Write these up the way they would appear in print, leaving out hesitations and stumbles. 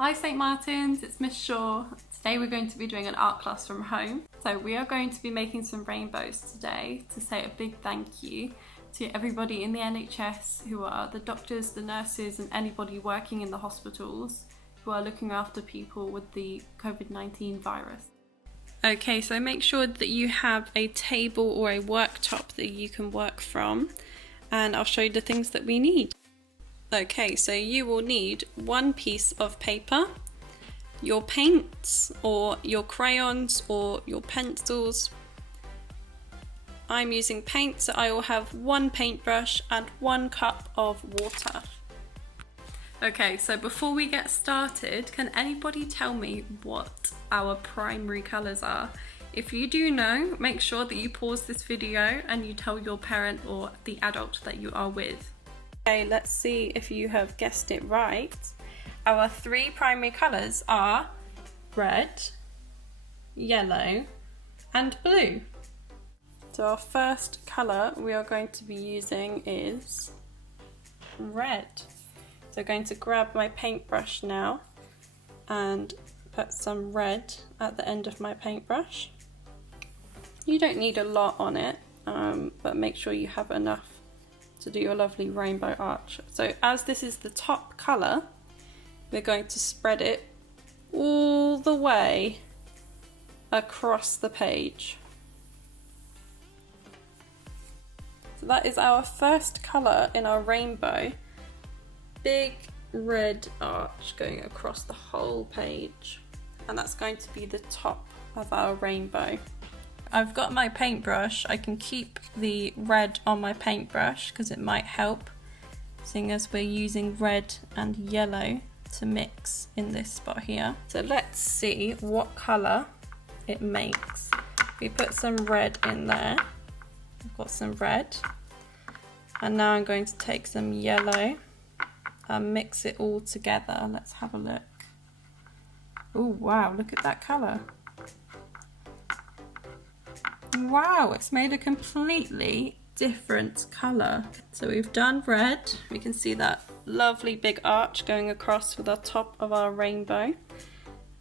Hi St Martins, it's Miss Shaw. Today we're going to be doing an art class from home. So we are going to be making some rainbows today to say a big thank you to everybody in the NHS who are the doctors, the nurses and anybody working in the hospitals who are looking after people with the COVID-19 virus. Okay, so make sure that you have a table or a worktop that you can work from, and I'll show you the things that we need. Okay, so you will need one piece of paper, your paints or your crayons or your pencils. I'm using paint, so I will have one paintbrush and 1 cup of water. Okay, so before we get started, can anybody tell me what our primary colours are? If you do know, make sure that you pause this video and you tell your parent or the adult that you are with. Okay, let's see if you have guessed it right. Our 3 primary colours are red, yellow and blue. So our first colour we are going to be using is red. So I'm going to grab my paintbrush now and put some red at the end of my paintbrush. You don't need a lot on it, but make sure you have enough to do your lovely rainbow arch. So as this is the top colour, we're going to spread it all the way across the page. So that is our first colour in our rainbow. Big red arch going across the whole page, and that's going to be the top of our rainbow. I've got my paintbrush. I can keep the red on my paintbrush because it might help, seeing as we're using red and yellow to mix in this spot here. So let's see what colour it makes. We put some red in there. I've got some red, and now I'm going to take some yellow and mix it all together. Let's have a look. Oh wow, look at that colour. Wow, it's made a completely different colour. So we've done red. We can see that lovely big arch going across with the top of our rainbow.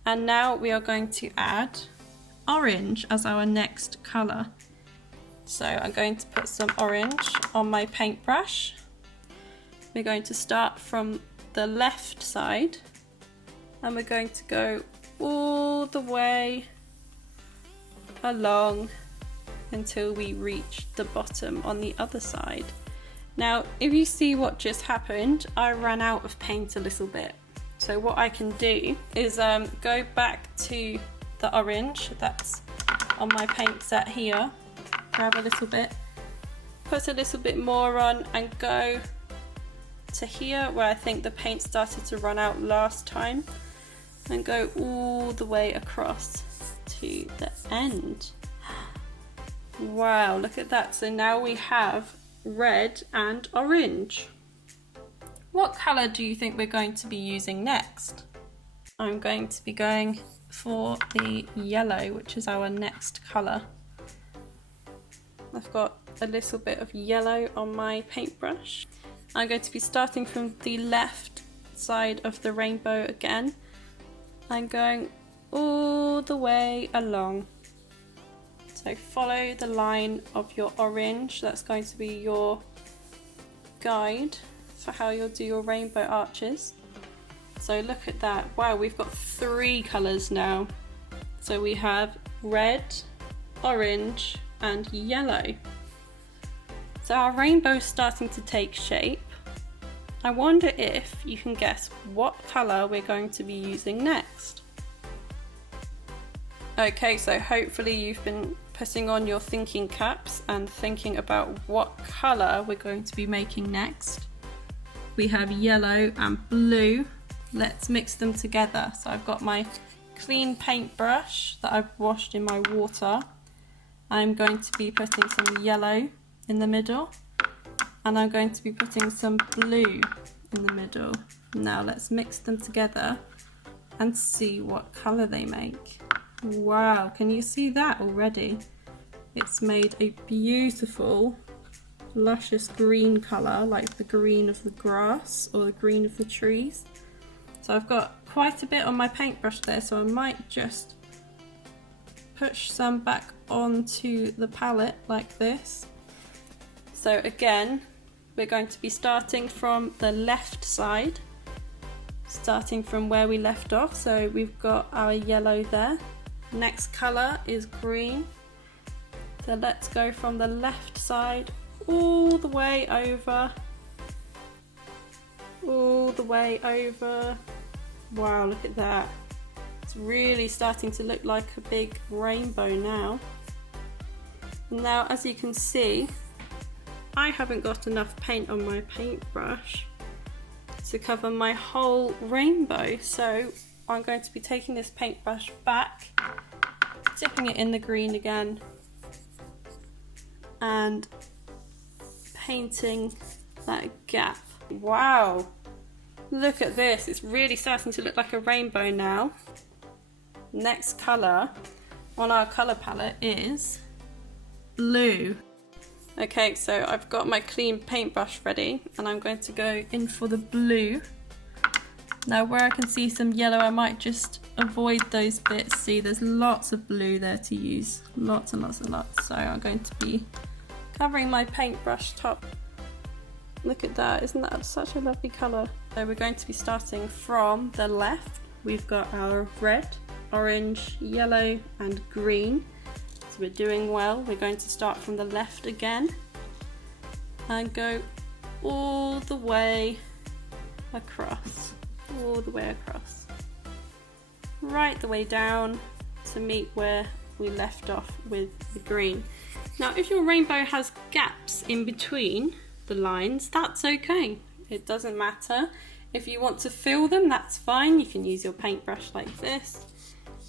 And now we are going to add orange as our next colour. So I'm going to put some orange on my paintbrush. We're going to start from the left side and we're going to go all the way along until we reach the bottom on the other side. Now, if you see what just happened, I ran out of paint a little bit. So what I can do is go back to the orange that's on my paint set here, grab a little bit, put a little bit more on and go to here where I think the paint started to run out last time, and go all the way across to the end. Wow, look at that. So now we have red and orange. What colour do you think we're going to be using next? I'm going to be going for the yellow, which is our next colour. I've got a little bit of yellow on my paintbrush. I'm going to be starting from the left side of the rainbow again. I'm going all the way along. So follow the line of your orange. That's going to be your guide for how you'll do your rainbow arches. So look at that. Wow, we've got 3 colours now. So we have red, orange and yellow. So our rainbow's starting to take shape. I wonder if you can guess what colour we're going to be using next. Okay, so hopefully you've been putting on your thinking caps and thinking about what colour we're going to be making next. We have yellow and blue. Let's mix them together. So I've got my clean paintbrush that I've washed in my water. I'm going to be putting some yellow in the middle, and I'm going to be putting some blue in the middle. Now let's mix them together and see what colour they make. Wow, can you see that already? It's made a beautiful, luscious green colour, like the green of the grass or the green of the trees. So I've got quite a bit on my paintbrush there, so I might just push some back onto the palette like this. So again, we're going to be starting from the left side, starting from where we left off. So we've got our yellow there. Next colour is green. So let's go from the left side all the way over. All the way over. Wow, look at that. It's really starting to look like a big rainbow now. Now, as you can see, I haven't got enough paint on my paintbrush to cover my whole rainbow. So I'm going to be taking this paintbrush back, dipping it in the green again, and painting that gap. Wow, look at this, it's really starting to look like a rainbow now. Next colour on our colour palette is blue. Okay, so I've got my clean paintbrush ready and I'm going to go in for the blue. Now where I can see some yellow, I might just avoid those bits. See, there's lots of blue there to use, lots and lots and lots. So I'm going to be covering my paintbrush top. Look at that, isn't that such a lovely colour? So we're going to be starting from the left. We've got our red, orange, yellow and green. So we're doing well. We're going to start from the left again and go all the way across, all the way across, right the way down to meet where we left off with the green. Now if your rainbow has gaps in between the lines, that's okay, it doesn't matter. If you want to fill them, that's fine. You can use your paintbrush like this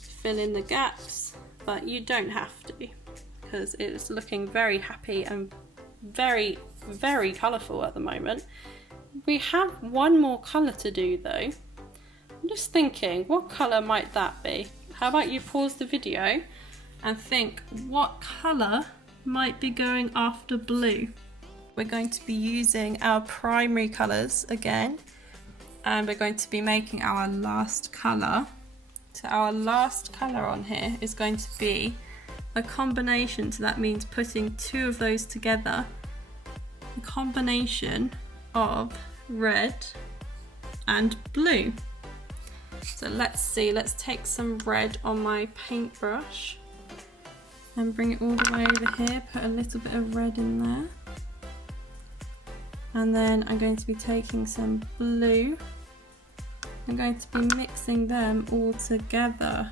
to fill in the gaps, but you don't have to, because it's looking very happy and very, very colourful at the moment. We have one more colour to do though. I'm just thinking, what colour might that be? How about you pause the video and think, what colour might be going after blue? We're going to be using our primary colours again, and we're going to be making our last colour. So our last colour on here is going to be a combination, so that means putting two of those together. A combination of red and blue. So let's see, let's take some red on my paintbrush and bring it all the way over here, put a little bit of red in there. And then I'm going to be taking some blue. I'm going to be mixing them all together.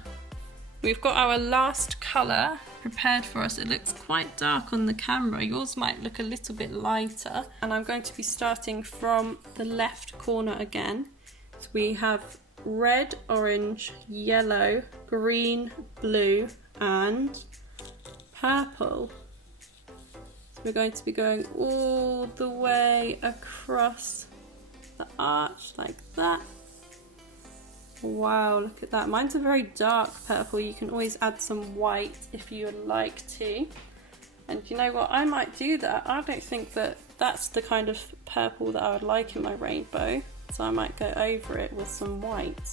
We've got our last colour prepared for us. It looks quite dark on the camera. Yours might look a little bit lighter. And I'm going to be starting from the left corner again. So we have red, orange, yellow, green, blue and purple. So we're going to be going all the way across the arch like that. Wow, look at that. Mine's a very dark purple. You can always add some white if you would like to. And you know what, I might do that. I don't think that that's the kind of purple that I would like in my rainbow. So I might go over it with some white.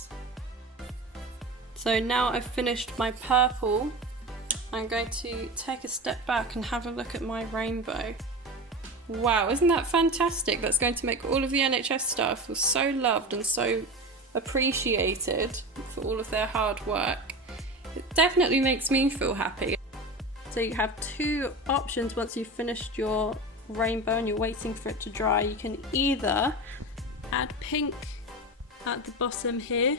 So now I've finished my purple, I'm going to take a step back and have a look at my rainbow. Wow, isn't that fantastic? That's going to make all of the NHS staff feel so loved and so appreciated for all of their hard work. It definitely makes me feel happy. So you have two options once you've finished your rainbow and you're waiting for it to dry. You can either add pink at the bottom here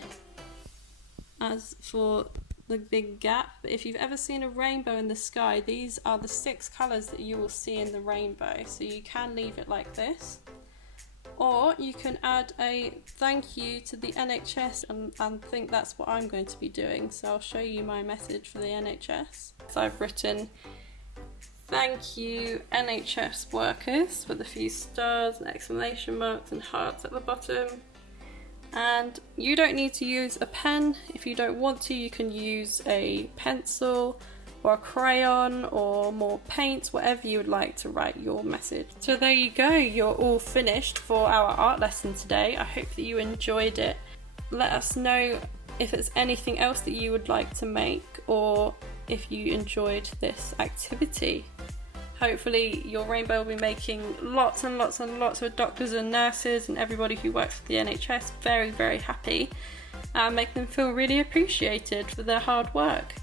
as for the big gap. But if you've ever seen a rainbow in the sky, these are the 6 colours that you will see in the rainbow. So you can leave it like this. Or you can add a thank you to the NHS and think that's what I'm going to be doing. So I'll show you my message for the NHS. So I've written thank you NHS workers with a few stars and exclamation marks and hearts at the bottom. And you don't need to use a pen. If you don't want to, you can use a pencil or a crayon or more paint, whatever you would like to write your message. So there you go, you're all finished for our art lesson today. I hope that you enjoyed it. let us know if there's anything else that you would like to make, or if you enjoyed this activity. Hopefully your rainbow will be making lots and lots and lots of doctors and nurses and everybody who works for the NHS very, very happy, and make them feel really appreciated for their hard work.